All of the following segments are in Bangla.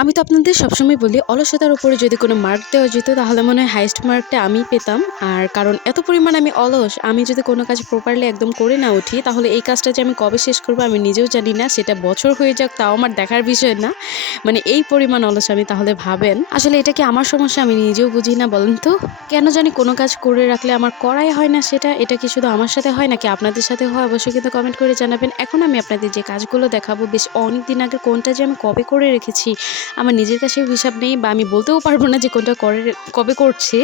আমি তো আপনাদের সবসময় বলি অলসতার উপরে যদি কোনো মার্ক দেওয়া যেত তাহলে মনে হয় হাইয়েস্ট মার্কটা আমিই পেতাম। আর কারণ এত পরিমাণ আমি অলস, আমি যদি কোনো কাজ প্রপারলি একদম করে না উঠি তাহলে এই কাজটা যে আমি কবে শেষ করব আমি নিজেও জানি না। সেটা বছর হয়ে যাক তাও আমার দেখার বিষয় না। মানে এই পরিমাণ অলস আমি, তাহলে ভাবেন আসলে এটা কি আমার সমস্যা আমি নিজেও বুঝি না। বলেন তো কেন জানি কোনো কাজ করে রাখলে আমার করাই হয় না সেটা। এটা কি শুধু আমার সাথে হয় নাকি আপনাদের সাথে হয়? অবশ্যই কিন্তু কমেন্ট করে জানাবেন। এখন আমি আপনাদের যে কাজগুলো দেখাবো বেশ অনেক দিন আগের, কোনটা যে আমি কবে করে রেখেছি আমার নিজের কাছেও হিসাব নেই, বা আমি বলতেও পারবো না যে কোনটা কবে করছি।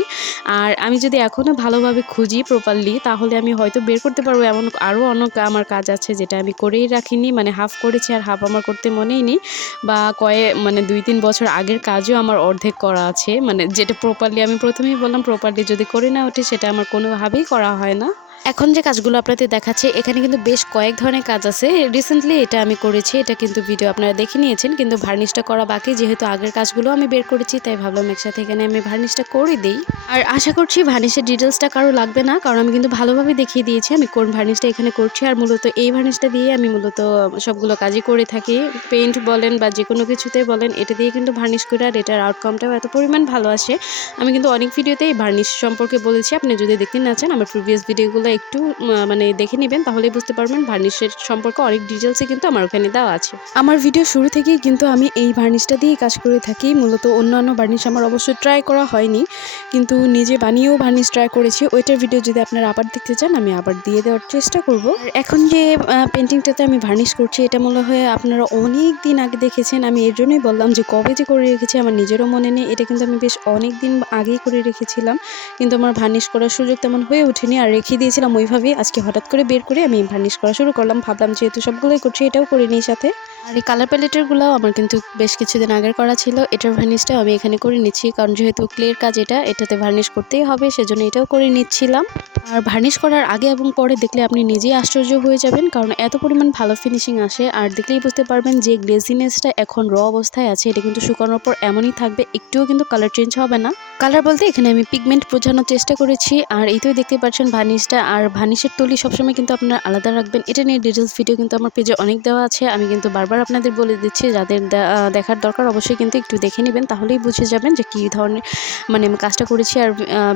আর আমি যদি এখনও ভালোভাবে খুঁজি প্রপারলি তাহলে আমি হয়তো বের করতে পারবো। এমন আরও অনেক আমার কাজ আছে যেটা আমি করেই রাখিনি, মানে হাফ করেছি আর হাফ আমার করতে মনেই নেই। বা মানে ২-৩ বছর আগের কাজও আমার অর্ধেক করা আছে, মানে যেটা প্রপারলি, আমি প্রথমেই বললাম প্রপারলি যদি করে না ওঠে সেটা আমার কোনোভাবেই করা হয় না। এখন যে কাজগুলো আপনাদের দেখাচ্ছে এখানে কিন্তু বেশ কয়েক ধরনের কাজ আছে। রিসেন্টলি এটা আমি করেছি, এটা কিন্তু ভিডিও আপনারা দেখে নিয়েছেন, কিন্তু ভার্নিশটা করা বাকি। যেহেতু আগের কাজগুলো আমি বের করেছি তাই ভাবলাম একসাথে এখানে আমি ভার্নিশটা করে দিই। আর আশা করছি ভার্নিশের ডিটেলসটা কারো লাগবে না, কারণ আমি কিন্তু ভালোভাবে দেখিয়ে দিয়েছি আমি কোন ভার্নিশটা এখানে করছি। আর মূলত এই ভার্নিশটা দিয়ে আমি মূলত সবগুলো কাজই করে থাকি। পেইন্ট বলেন বা যে কোনো কিছুতে বলেন, এটা দিয়ে কিন্তু ভার্নিশ করে, আর এটার আউটকামটাও এত পরিমাণ ভালো আসে। আমি কিন্তু অনেক ভিডিওতেই ভার্নিশ সম্পর্কে বলেছি, আপনি যদি দেখতে না চান আমার প্রিভিয়াস ভিডিওগুলো একটু মানে দেখে নেবেন তাহলেই বুঝতে পারবেন। ভার্নিশের সম্পর্কে অনেক ডিটেলসই কিন্তু আমার ওখানে দেওয়া আছে। আমার ভিডিও শুরু থেকেই কিন্তু আমি এই ভার্নিশটা দিয়েই কাজ করে থাকি। মূলত অন্যান্য ভার্নিশ আমার অবশ্যই ট্রাই করা হয়নি, কিন্তু নিজে বানিয়েও ভার্নিশ ট্রাই করেছি। ওইটার ভিডিও যদি আপনারা আবার দেখতে চান আমি আবার দিয়ে দেওয়ার চেষ্টা করব। আর এখন যে পেন্টিংটাতে আমি ভার্নিশ করছি এটা মনে হয় আপনারা অনেক দিন আগে দেখেছেন। আমি এর জন্যই বললাম যে কবে যে করে রেখেছি আমার নিজেরও মনে নেই। এটা কিন্তু আমি বেশ অনেক দিন আগেই করে রেখেছিলাম, কিন্তু আমার ভার্নিশ করার সুযোগ তেমন হয়ে ওঠেনি, আর রেখে দিয়েছিলাম ওইভাবেই। আজকে হঠাৎ করে বের করে আমি ভার্নিশ করা শুরু করলাম, ভাবলাম যেহেতু সবগুলোই করছি এটাও করে নিই সাথে। আর এই কালার প্যালেটেরগুলোও আমার কিন্তু বেশ কিছুদিন আগের করা ছিল। এটার ভার্নিশটাও আমি এখানে করে নিচ্ছি, কারণ যেহেতু ক্লের কাজ এটাতে ভার্নিশ করতেই হবে, সেজন্য এটাও করে নিচ্ছিলাম। আর ভার্নিশ করার আগে এবং পরে দেখলে আপনি নিজেই আশ্চর্য হয়ে যাবেন, কারণ এত পরিমাণ ভালো ফিনিশিং আসে। আর দেখলেই বুঝতে পারবেন যে গ্লেজিনেসটা এখন র অবস্থায় আছে, এটা কিন্তু শুকানোর পর এমনই থাকবে, একটুও কিন্তু কালার চেঞ্জ হবে না। কালার বলতে এখানে আমি পিগমেন্ট বোঝানোর চেষ্টা করেছি। আর এই তো দেখতে পাচ্ছেন ভার্নিশটা। আর ভার্নিশের তুলি সবসময় কিন্তু আপনারা আলাদা রাখবেন, এটা নিয়ে ডিটেলস ভিডিও কিন্তু আমার পেজে অনেক দেওয়া আছে। আমি কিন্তু বারবার আপনাদের বলে দিচ্ছি, যাদের দেখার দরকার অবশ্যই কিন্তু একটু দেখে নেবেন, তাহলেই বুঝে যাবেন যে কী ধরনের মানে আমি কাজটা করেছি। আর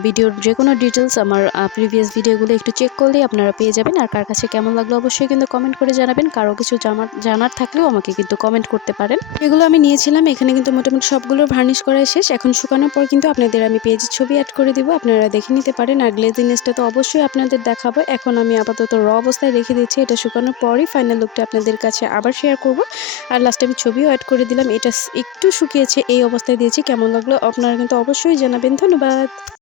ভিডিওর যে কোনো ডিটেলস আমার প্রিভিয়াস ভিডিওগুলো একটু চেক করলেই আপনারা পেয়ে যাবেন। আর কার কাছে কেমন লাগলো অবশ্যই কিন্তু কমেন্ট করে জানাবেন। কারো কিছু জানার থাকলেও আমাকে কিন্তু কমেন্ট করতে পারেন। এগুলো আমি নিয়েছিলাম, এখানে কিন্তু মোটামুটি সবগুলো ভার্নিশ করাই শেষ। এখন শুকানোর পর কিন্তু আপনাদের আমি পেজের ছবি অ্যাড করে দিব, আপনারা দেখে নিতে পারেন। আর গ্লেজিনেসটা তো অবশ্যই আপনাদের দেখাবো। এখন আমি আপাতত র অবস্থায় রেখে দিচ্ছি, এটা শুকানোর পরই ফাইনাল লুকটা আপনাদের কাছে আবার শেয়ার করব। আর লাস্টে আমি ছবিও অ্যাড করে দিলাম, এটা একটু শুকিয়েছে এই অবস্থায় দিয়েছি। কেমন লাগলো আপনারা কিন্তু অবশ্যই জানাবেন। ধন্যবাদ।